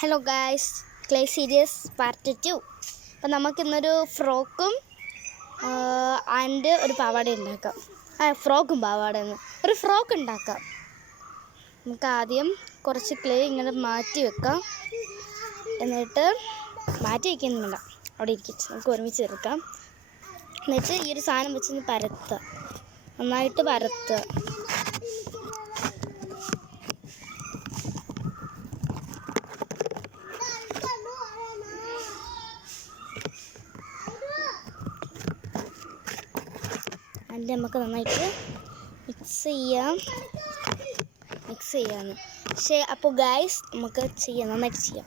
Hello guys, clay series part 2. അപ്പം നമുക്കിന്നൊരു ഫ്രോക്കും and ഒരു പാവാട ഉണ്ടാക്കാം. ഫ്രോക്കും പാവാടയെന്ന് ഒരു ഫ്രോക്ക് ഉണ്ടാക്കാം. നമുക്ക് ആദ്യം കുറച്ച് ക്ലേ ഇങ്ങനെ മാറ്റി വെക്കാം. എന്നിട്ട് മാറ്റി വയ്ക്കൊന്നും വേണ്ട, അവിടെ ഇരിക്കും, നമുക്ക് ഒരുമിച്ച് എടുക്കാം. എന്നിട്ട് ഈ ഒരു സാധനം വെച്ചൊന്ന് പരത്തുക, നന്നായിട്ട് പരത്തുക. അതിൻ്റെ നമുക്ക് നന്നായിട്ട് മിക്സ് ചെയ്യാമെന്ന്. പക്ഷേ അപ്പോൾ ഗൈസ് നമുക്ക് നന്നായിട്ട് ചെയ്യാം.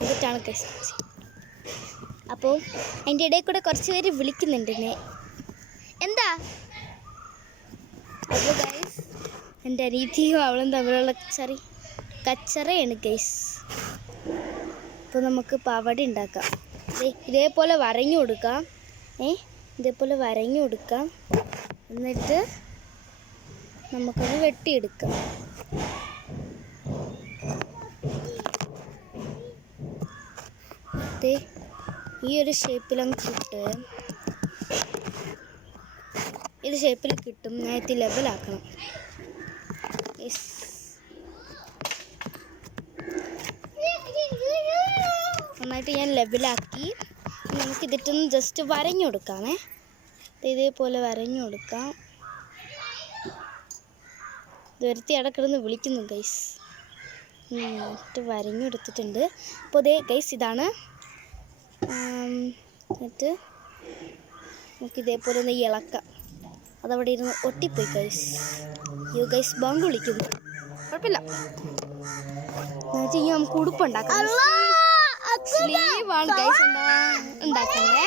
എന്നിട്ടാണ് ഗൈസ് അപ്പോൾ അതിൻ്റെ ഇടയിൽ കൂടെ കുറച്ച് പേര് വിളിക്കുന്നുണ്ട് എന്നെ. എന്താ? അപ്പോൾ ഗൈസ് എൻ്റെ അനീതിയും അവളും തമ്മിലുള്ള കച്ചറയാണ് ഗൈസ്. അപ്പോൾ നമുക്ക് പാവാട ഉണ്ടാക്കാം. ഇതേപോലെ വരഞ്ഞു കൊടുക്കാം. ഇതേപോലെ വരഞ്ഞു കൊടുക്കാം. എന്നിട്ട് നമുക്കത് വെട്ടിയെടുക്കാം. ഈ ഒരു ഷേപ്പിലങ്ങ് ഇത് ഷേപ്പിൽ കിട്ടും. നേരത്തെ ലെവലാക്കണം. നന്നായിട്ട് ഞാൻ ലെവലാക്കി. നമുക്കിതിട്ടൊന്ന് ജസ്റ്റ് വരഞ്ഞു കൊടുക്കാമേ. ഇതേപോലെ വരഞ്ഞു കൊടുക്കാം. ഇത് വരുത്തി അടക്കിടന്ന് വിളിക്കുന്നു ഗൈസ്. എന്നിട്ട് വരഞ്ഞു കൊടുത്തിട്ടുണ്ട്. അപ്പോൾ അതേ ഗൈസ് ഇതാണ്. എന്നിട്ട് നമുക്കിതേപോലെ ഒന്ന് ഇളക്കാം. അതവിടെ ഇരുന്ന് ഒട്ടിപ്പോയി ഗൈസ്. ഗൈസ് ബാങ്ക് വിളിക്കുന്നു, കുഴപ്പമില്ല. എന്നിട്ട് ഇനി നമുക്ക് ഉടുപ്പുണ്ടാക്കാം. സ്ലീവാണ് ഗൈസ് ഉണ്ടാക്കുന്നത്.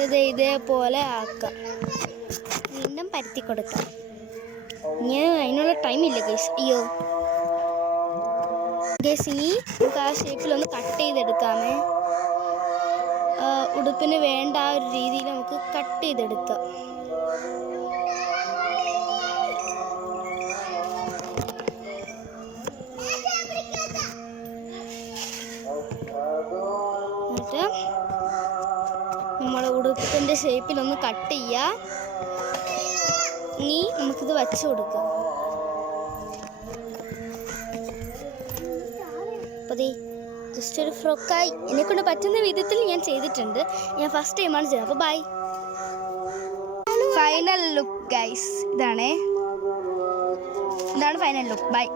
എന്നിട്ട് ഇതേപോലെ ആക്കാം. വീണ്ടും പരത്തി കൊടുക്കാം. ഇനി അതിനുള്ള ടൈമില്ല ഗൈസ്. ഗൈസ് ഇനി നമുക്ക് ആ ഷേപ്പിലൊന്ന് കട്ട് ചെയ്തെടുക്കാമേ. ഉടുപ്പിന് വേണ്ട ആ ഒരു രീതിയിൽ നമുക്ക് കട്ട് ചെയ്തെടുക്കാം. എന്നിട്ട് നമ്മുടെ ഉടുപ്പിൻ്റെ ഷേപ്പിലൊന്ന് കട്ട് ചെയ്യുക. ഇനി നമുക്കിത് വച്ച് കൊടുക്കാം. അപ്പോൾ ജസ്റ്റ് ഒരു ഫ്രോക്കായി എന്നെക്കൊണ്ട് പറ്റുന്ന വിധത്തിൽ ഞാൻ ചെയ്തിട്ടുണ്ട്. ഞാൻ ഫസ്റ്റ് ടൈമാണ് ചെയ്തത്. അപ്പോൾ ബൈ. ഫൈനൽ ലുക്ക് ഗൈസ് ഇതാണ് ഫൈനൽ ലുക്ക്. ബൈ.